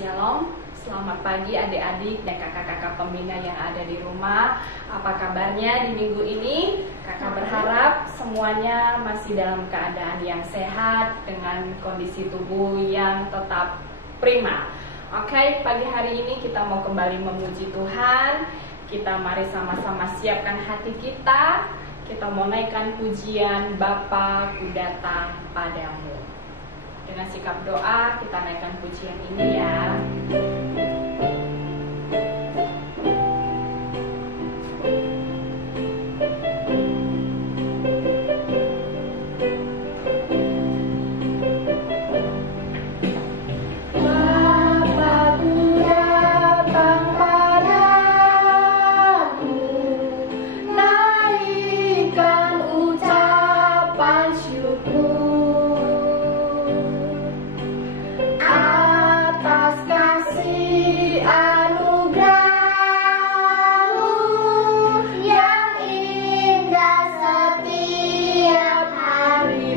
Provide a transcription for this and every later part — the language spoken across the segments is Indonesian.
Shalom, selamat pagi adik-adik dan kakak-kakak pembina yang ada di rumah. Apa kabarnya di minggu ini? Kakak berharap semuanya masih dalam keadaan yang sehat dengan kondisi tubuh yang tetap prima. Oke, pagi hari ini kita mau kembali memuji Tuhan. Kita mari sama-sama siapkan hati kita. Kita mau naikkan pujian Bapa ku datang padamu. Dengan sikap doa kita naikkan pujian ini ya.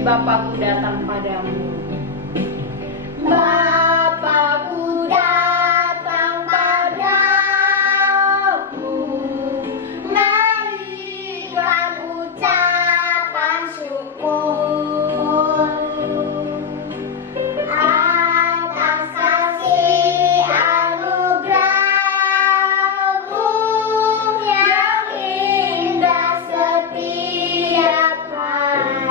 Bapakku datang padamu. Bapakku datang padamu, naikkan ucapan syukur atas kasih anugerah-Mu yang indah setiap hari.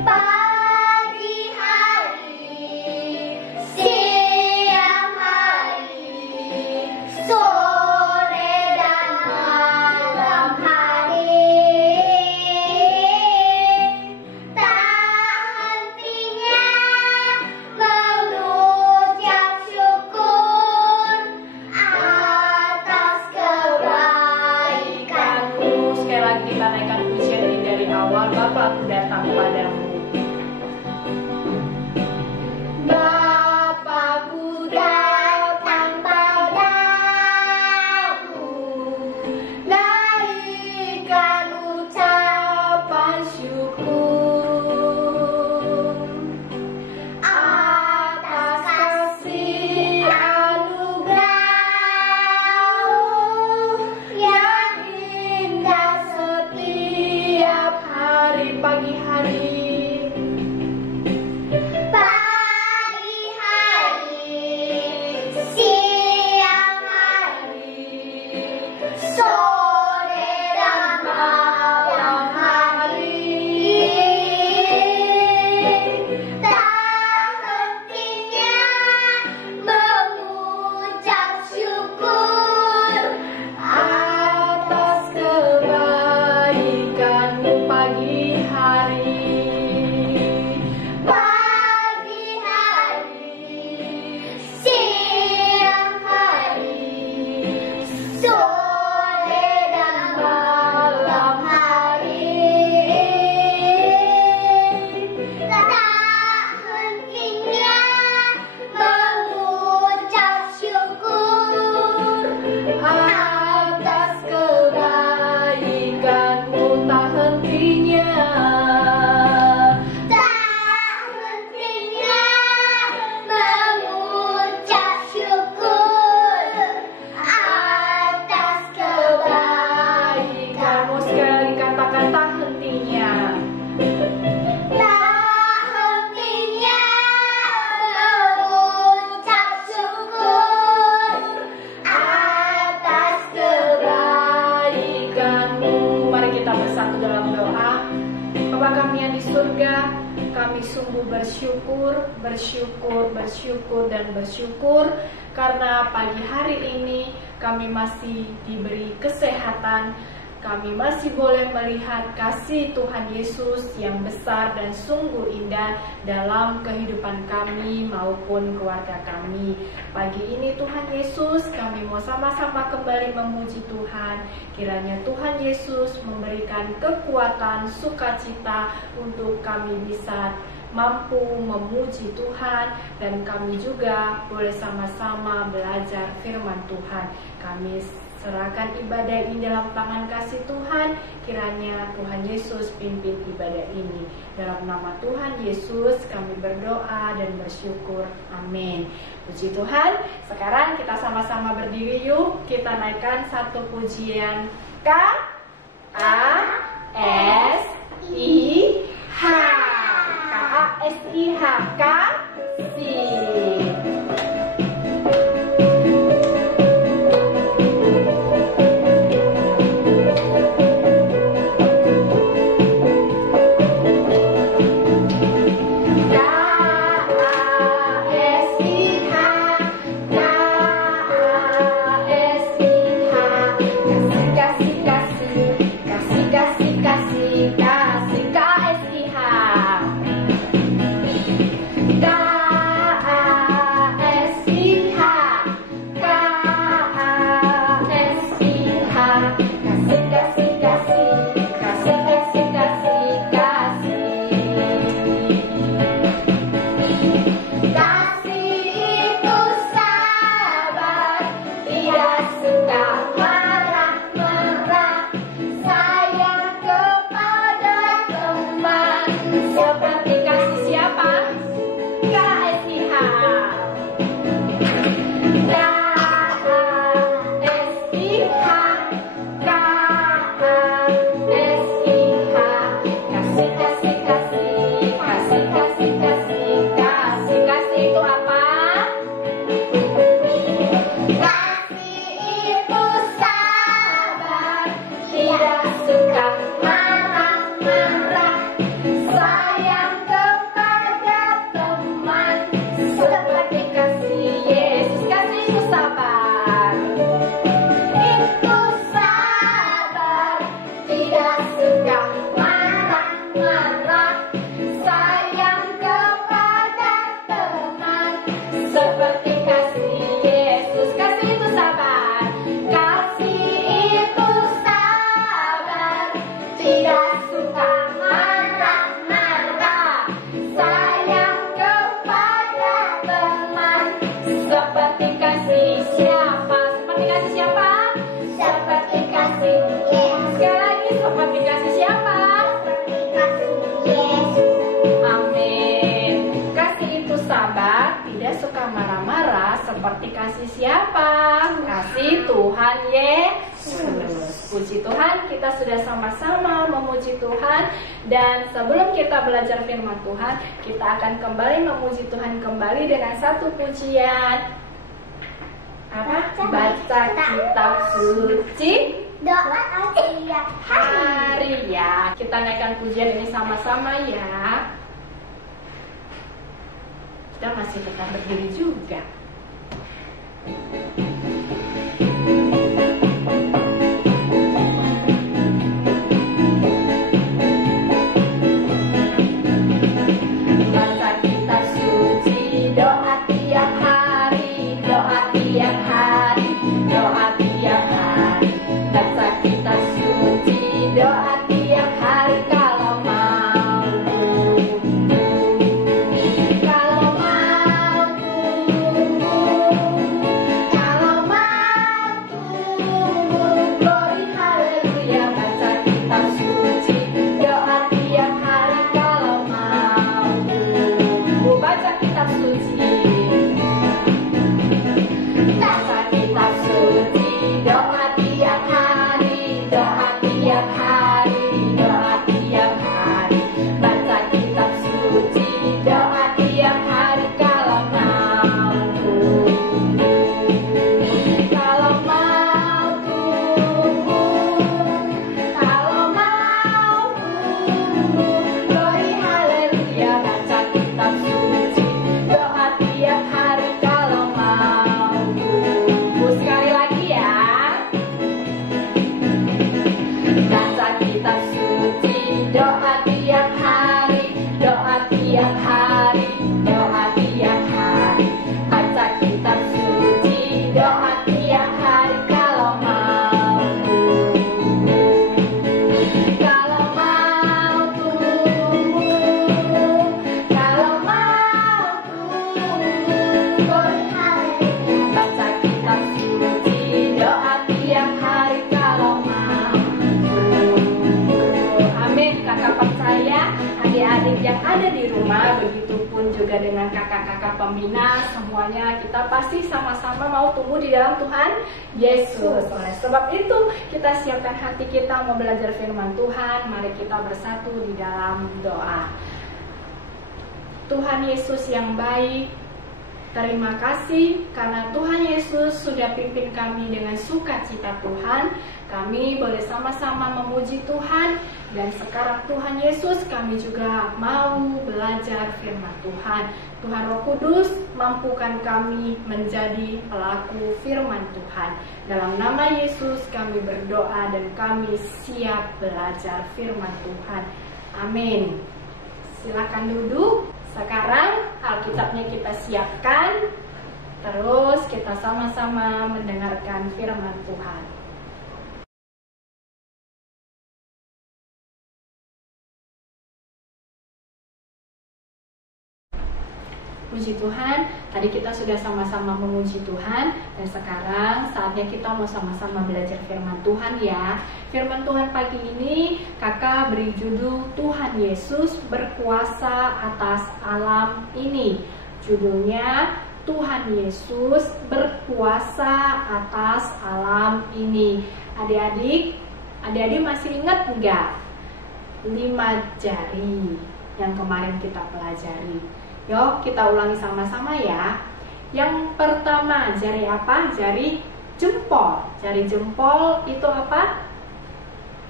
Pagi hari, siang hari, sore dan malam hari, tak hentinya mengucap syukur atas kebaikan-Mu. Sekali lagi kita naikkan pujian ini dari awal. Bapakku datang padamu. Bapakku datang padamu, naikkan ucapan syukur atas kasih anugerah-Mu yang indah setiap hari. Pagi hari Pagi hari, siang hari, sore dan malam hari, tak hentinya mengucap syukur atas kebaikan-Mu. Pagi hari pagi hari, siang hari, sore dan malam hari, tak hentinya mengucap syukur atas kebaikan-Mu. Tak hentinya mengucap syukur atas kebaikan. Kamu sekali katakan tak hentinya. Tak hentinya mengucap syukur atas Kebaikan-Mu. Mari kita bersatu dalam doa. Bapa kami yang di surga, kami sungguh bersyukur, dan bersyukur karena pagi hari ini kami masih diberi kesehatan. Kami masih boleh melihat kasih Tuhan Yesus yang besar dan sungguh indah dalam kehidupan kami maupun keluarga kami. Pagi ini Tuhan Yesus, kami mau sama-sama kembali memuji Tuhan. Kiranya Tuhan Yesus memberikan kekuatan, sukacita untuk kami bisa mampu memuji Tuhan, dan kami juga boleh sama-sama belajar firman Tuhan. Kami Serahkan ibadah ini dalam tangan kasih Tuhan. Kiranya Tuhan Yesus pimpin ibadah ini. Dalam nama Tuhan Yesus kami berdoa dan bersyukur. Amin. Puji Tuhan. Sekarang kita sama-sama berdiri yuk. Kita naikkan satu pujian K A S I H. K A S I H. Kasih. Seperti kasih siapa? Kasih Tuhan Yesus. Puji Tuhan, kita sudah sama-sama memuji Tuhan. Dan sebelum kita belajar firman Tuhan, kita akan kembali memuji Tuhan kembali dengan satu pujian. Apa? Baca kitab suci doa tiap hari ya. Kita naikkan pujian ini sama-sama ya. Kita masih tetap berdiri juga. Baca kitab suci, doa tiap hari, doa tiap hari, doa tiap hari. Baca kitab suci, doa tiap hari kalau mau. Kalau mau glory haleluya. Baca kitab suci, doa tiap hari kalau mau. Baca kitab suci, baca kitab suci, doa tiap hari, doa tiap hari, doa tiap hari. Baca kitab suci, doa tiap hari kalau mau. Kalau mau glory haleluya. Baca kitab suci, doa tiap hari kalau mau. Sekali lagi ya. Baca kitab suci, doa tiap hari, doa tiap hari, doa tiap hari. Baca kitab suci, doa tiap hari kalau mau. Kalau mau glory haleluya. Baca kitab suci, doa tiap adik-adik yang ada di rumah, begitupun juga dengan kakak-kakak pembina, semuanya kita pasti sama-sama mau tumbuh di dalam Tuhan Yesus. Oleh sebab itu, kita siapkan hati kita mau belajar firman Tuhan. Mari kita bersatu di dalam doa. Tuhan Yesus yang baik, terima kasih karena Tuhan Yesus sudah pimpin kami dengan sukacita Tuhan. Kami boleh sama-sama memuji Tuhan. Dan sekarang Tuhan Yesus, kami juga mau belajar firman Tuhan. Tuhan Roh Kudus, mampukan kami menjadi pelaku firman Tuhan. Dalam nama Yesus kami berdoa dan kami siap belajar firman Tuhan. Amin. Silakan duduk. Sekarang Alkitabnya kita siapkan. Terus kita sama-sama mendengarkan firman Tuhan. Puji Tuhan, tadi kita sudah sama-sama memuji Tuhan. Dan sekarang saatnya kita mau sama-sama belajar firman Tuhan ya. Firman Tuhan pagi ini kakak beri judul Tuhan Yesus berkuasa atas alam ini. Judulnya Tuhan Yesus berkuasa atas alam ini. Adik-adik masih ingat enggak 5 jari yang kemarin kita pelajari? Yuk kita ulangi sama-sama ya. Yang pertama, jari apa? Jari jempol. Jari jempol itu apa?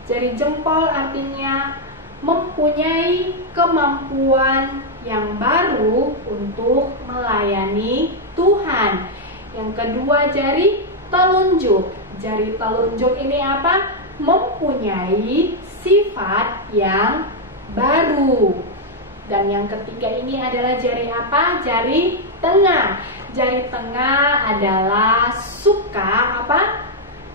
Jari jempol artinya mempunyai kemampuan yang baru untuk melayani Tuhan. Yang kedua, jari telunjuk. Jari telunjuk ini apa? Mempunyai sifat yang baru. Dan yang ketiga ini adalah jari apa? Jari tengah. Jari tengah adalah suka apa?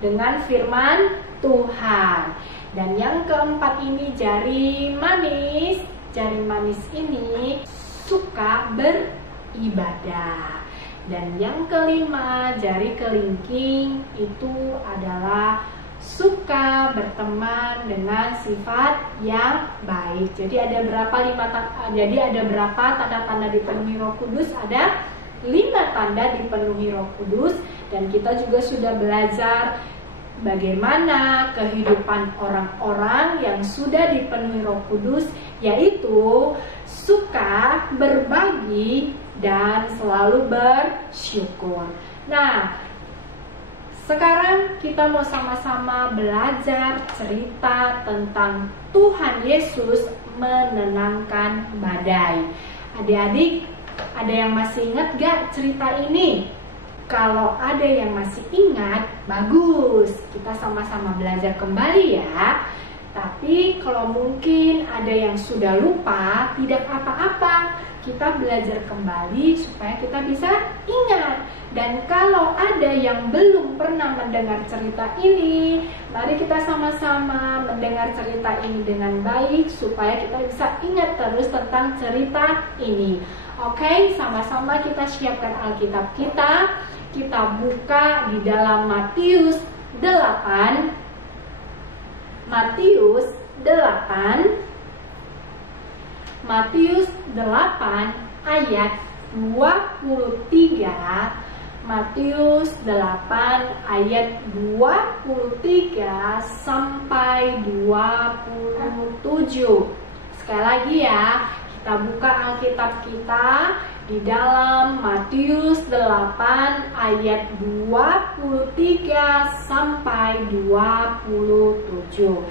Dengan firman Tuhan. Dan yang keempat ini jari manis. Jari manis ini suka beribadah. Dan yang kelima, jari kelingking itu adalah suka berteman dengan sifat yang baik. Jadi ada berapa tanda-tanda dipenuhi Roh Kudus? Ada 5 tanda dipenuhi Roh Kudus. Dan kita juga sudah belajar bagaimana kehidupan orang-orang yang sudah dipenuhi Roh Kudus, yaitu suka berbagi dan selalu bersyukur. Nah, sekarang kita mau sama-sama belajar cerita tentang Tuhan Yesus menenangkan badai. Adik-adik, ada yang masih ingat gak cerita ini? Kalau ada yang masih ingat, bagus. Kita sama-sama belajar kembali ya. Tapi kalau mungkin ada yang sudah lupa, tidak apa-apa. Kita belajar kembali supaya kita bisa ingat. Dan kalau ada yang belum pernah mendengar cerita ini, mari kita sama-sama mendengar cerita ini dengan baik supaya kita bisa ingat terus tentang cerita ini. Oke, sama-sama kita siapkan Alkitab kita. Kita buka di dalam Matius 8. Matius 8 ayat 23. Matius 8 ayat 23 sampai 27. Sekali lagi ya, kita buka Alkitab kita di dalam Matius 8 ayat 23 sampai 27.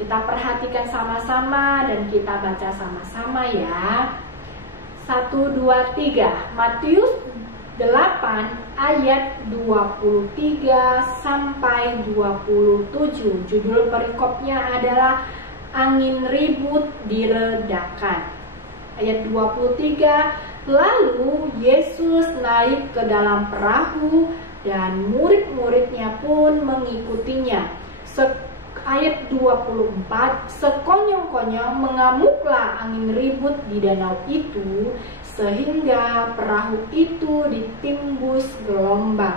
Kita perhatikan sama-sama dan kita baca sama-sama ya. 1, 2, 3. Matius 8 ayat 23 sampai 27. Judul perikopnya adalah angin ribut diredakan. Ayat 23, lalu Yesus naik ke dalam perahu dan murid-muridnya pun mengikutinya. Ayat 24, sekonyong-konyong mengamuklah angin ribut di danau itu, sehingga perahu itu ditimbus gelombang.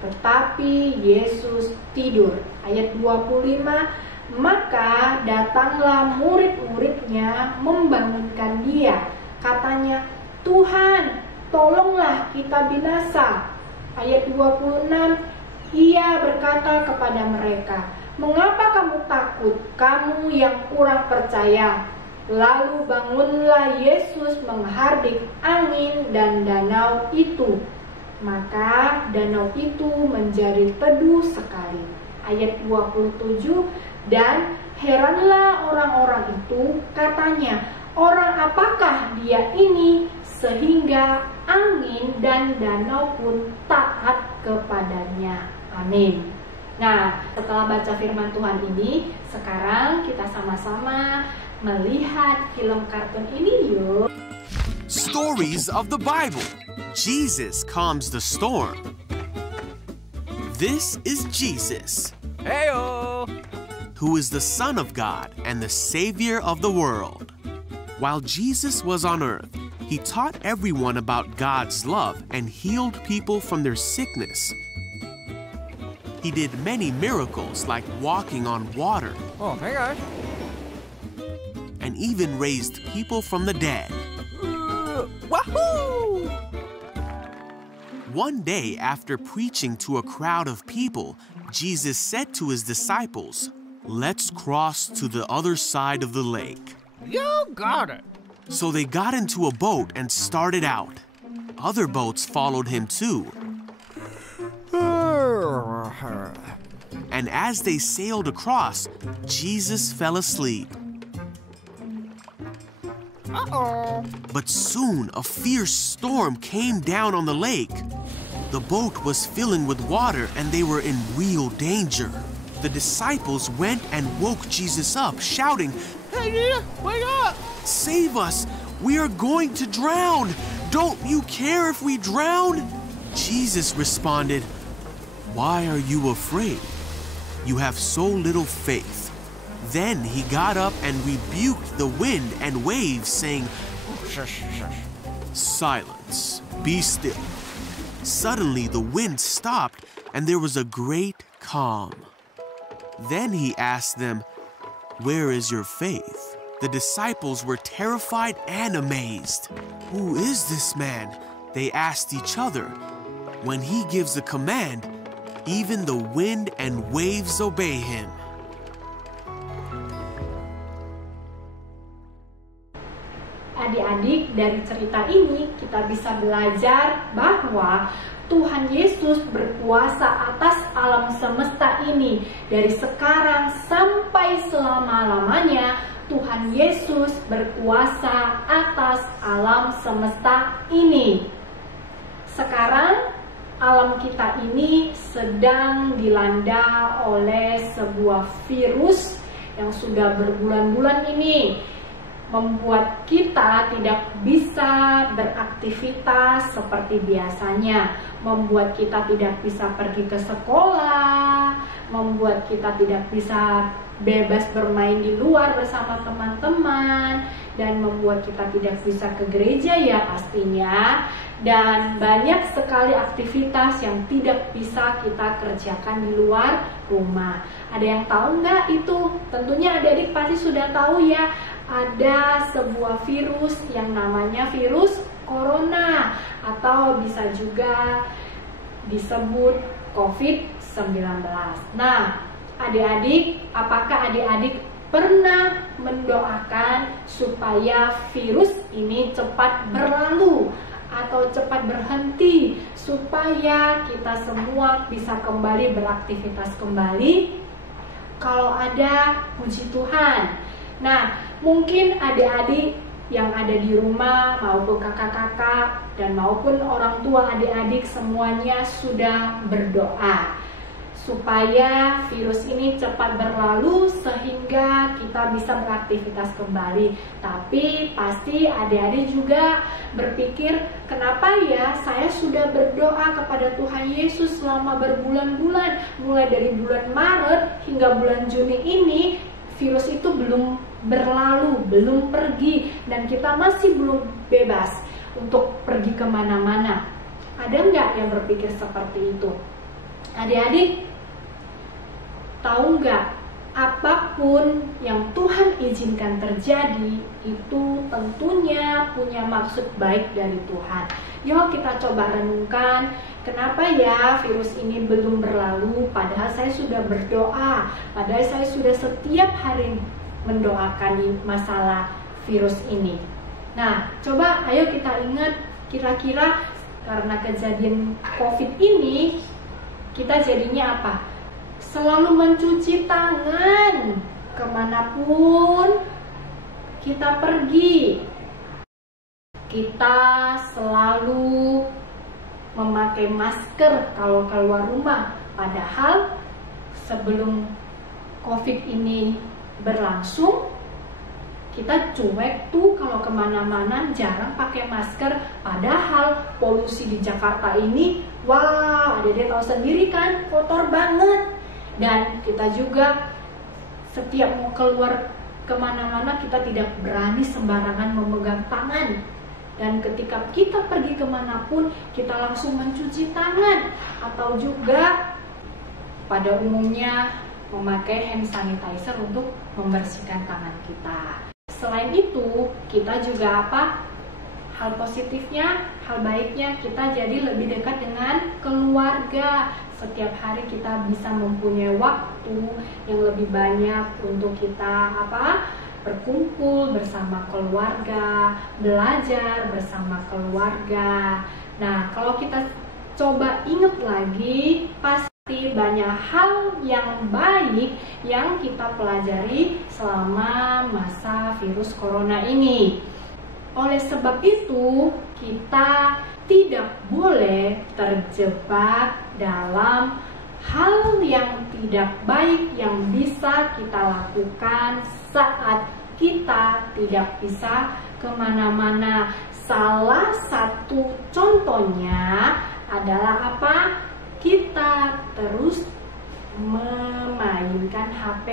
Tetapi Yesus tidur. Ayat 25, Maka datanglah murid-muridnya membangunkan dia. Katanya, "Tuhan, tolonglah kita binasa." Ayat 26, ia berkata kepada mereka, "Mengapa kamu takut, kamu yang kurang percaya?" Lalu bangunlah Yesus menghardik angin dan danau itu. Maka danau itu menjadi teduh sekali. Ayat 27, dan heranlah orang-orang itu, katanya, "Orang apakah dia ini sehingga angin dan danau pun taat kepadanya?" Amin. Nah, setelah baca firman Tuhan ini, sekarang kita sama-sama melihat film kartun ini yuk. Stories of the Bible. Jesus calms the storm. This is Jesus. Heyo! Who is the Son of God and the Savior of the world. While Jesus was on earth, he taught everyone about God's love and healed people from their sickness. He did many miracles like walking on water Oh my gosh. and even raised people from the dead. Wahoo! One day, after preaching to a crowd of people, Jesus said to his disciples, "Let's cross to the other side of the lake." You got it. So they got into a boat and started out. Other boats followed him too. And as they sailed across, Jesus fell asleep. Uh-oh. But soon a fierce storm came down on the lake. The boat was filling with water and they were in real danger. The disciples went and woke Jesus up, shouting, Hey, Jesus, wake up! "Save us! We are going to drown! Don't you care if we drown?" Jesus responded, "Why are you afraid? You have so little faith." Then he got up and rebuked the wind and waves, saying, Shush, shush. "Silence, be still." Suddenly the wind stopped and there was a great calm. Then he asked them, "Where is your faith?" The disciples were terrified and amazed. "Who is this man?" they asked each other. When he gives a command, even the wind and waves obey him. Adik-adik, dari cerita ini kita bisa belajar bahwa Tuhan Yesus berkuasa atas alam semesta ini. Dari sekarang sampai selama-lamanya, Tuhan Yesus berkuasa atas alam semesta ini. Sekarang, alam kita ini sedang dilanda oleh sebuah virus yang sudah berbulan-bulan ini membuat kita tidak bisa beraktivitas seperti biasanya, membuat kita tidak bisa pergi ke sekolah, membuat kita tidak bisa bebas bermain di luar bersama teman-teman, dan membuat kita tidak bisa ke gereja ya pastinya, dan banyak sekali aktivitas yang tidak bisa kita kerjakan di luar rumah. Ada yang tahu nggak itu? Tentunya adik-adik pasti sudah tahu ya, ada sebuah virus yang namanya virus corona atau bisa juga disebut COVID-19. Nah, adik-adik, apakah adik-adik pernah mendoakan supaya virus ini cepat berlalu atau cepat berhenti supaya kita semua bisa kembali beraktivitas kembali? Kalau ada, puji Tuhan. Nah, mungkin adik-adik yang ada di rumah maupun kakak-kakak dan maupun orang tua adik-adik semuanya sudah berdoa supaya virus ini cepat berlalu sehingga kita bisa beraktivitas kembali. Tapi pasti adik-adik juga berpikir, kenapa ya saya sudah berdoa kepada Tuhan Yesus selama berbulan-bulan, mulai dari bulan Maret hingga bulan Juni ini, virus itu belum berlalu, belum pergi, dan kita masih belum bebas untuk pergi kemana-mana. Ada nggak yang berpikir seperti itu? Adik-adik, tahu nggak apapun yang Tuhan izinkan terjadi itu tentunya punya maksud baik dari Tuhan. Yuk kita coba renungkan, kenapa ya virus ini belum berlalu padahal saya sudah berdoa, padahal saya sudah setiap hari mendoakan masalah virus ini. Nah, coba ayo kita ingat, kira-kira karena kejadian COVID ini kita jadinya apa? Selalu mencuci tangan kemanapun kita pergi. Kita selalu memakai masker kalau keluar rumah. Padahal sebelum COVID ini berlangsung, kita cuek tuh kalau kemana-mana jarang pakai masker. Padahal polusi di Jakarta ini, wah, Dede tahu sendiri kan, kotor banget. Dan kita juga setiap mau keluar kemana-mana kita tidak berani sembarangan memegang tangan. Dan ketika kita pergi kemanapun kita langsung mencuci tangan. Atau juga pada umumnya memakai hand sanitizer untuk membersihkan tangan kita. Selain itu kita juga apa? Hal positifnya, hal baiknya kita jadi lebih dekat dengan keluarga. Setiap hari kita bisa mempunyai waktu yang lebih banyak untuk kita berkumpul bersama keluarga, belajar bersama keluarga. Nah, kalau kita coba ingat lagi, pasti banyak hal yang baik yang kita pelajari selama masa virus corona ini. Oleh sebab itu, kita tidak boleh terjebak dalam hal yang tidak baik yang bisa kita lakukan saat kita tidak bisa kemana-mana. Salah satu contohnya adalah apa? Kita terus memainkan HP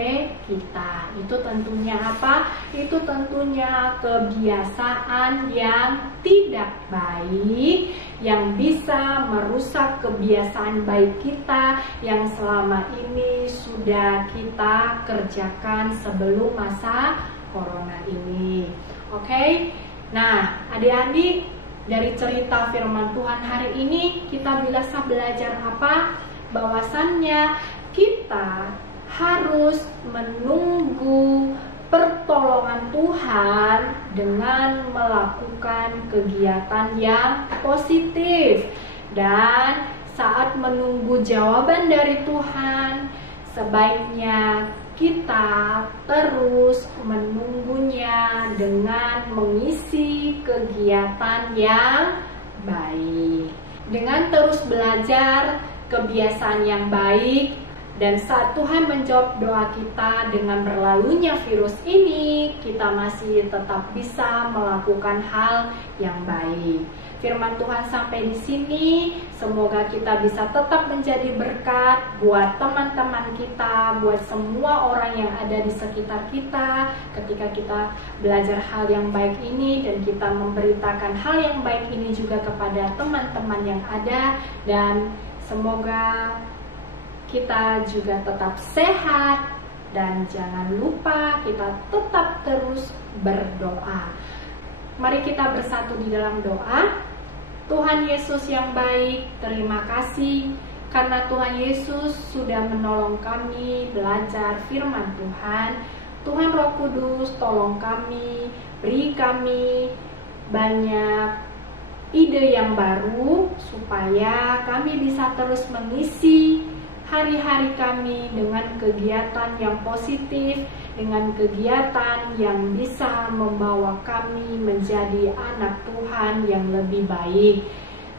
kita. Itu tentunya apa? Itu tentunya kebiasaan yang tidak baik, yang bisa merusak kebiasaan baik kita yang selama ini sudah kita kerjakan sebelum masa corona ini. Oke? Nah, adik-adik, dari cerita firman Tuhan hari ini kita bisa belajar apa? Bahwasannya kita harus menunggu pertolongan Tuhan dengan melakukan kegiatan yang positif. Dan saat menunggu jawaban dari Tuhan, sebaiknya kita terus menunggunya dengan mengisi kegiatan yang baik. Dengan terus belajar kebiasaan yang baik, dan saat Tuhan menjawab doa kita dengan berlalunya virus ini, kita masih tetap bisa melakukan hal yang baik. Firman Tuhan sampai di sini, semoga kita bisa tetap menjadi berkat buat teman-teman kita, buat semua orang yang ada di sekitar kita ketika kita belajar hal yang baik ini, dan kita memberitakan hal yang baik ini juga kepada teman-teman yang ada. Dan semoga kita juga tetap sehat, dan jangan lupa kita tetap terus berdoa. Mari kita bersatu di dalam doa. Tuhan Yesus yang baik, terima kasih karena Tuhan Yesus sudah menolong kami belajar firman Tuhan. Tuhan Roh Kudus, tolong kami, beri kami banyak ide yang baru supaya kami bisa terus mengisi hari-hari kami dengan kegiatan yang positif, dengan kegiatan yang bisa membawa kami menjadi anak Tuhan yang lebih baik.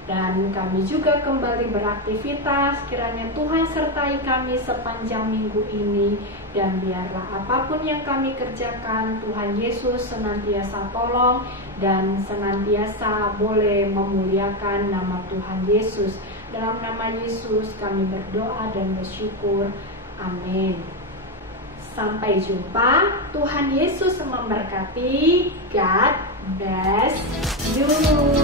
Dan kami juga kembali beraktivitas, kiranya Tuhan sertai kami sepanjang minggu ini. Dan biarlah apapun yang kami kerjakan, Tuhan Yesus senantiasa tolong dan senantiasa boleh memuliakan nama Tuhan Yesus. Dalam nama Yesus kami berdoa dan bersyukur. Amin. Sampai jumpa. Tuhan Yesus memberkati. God bless you.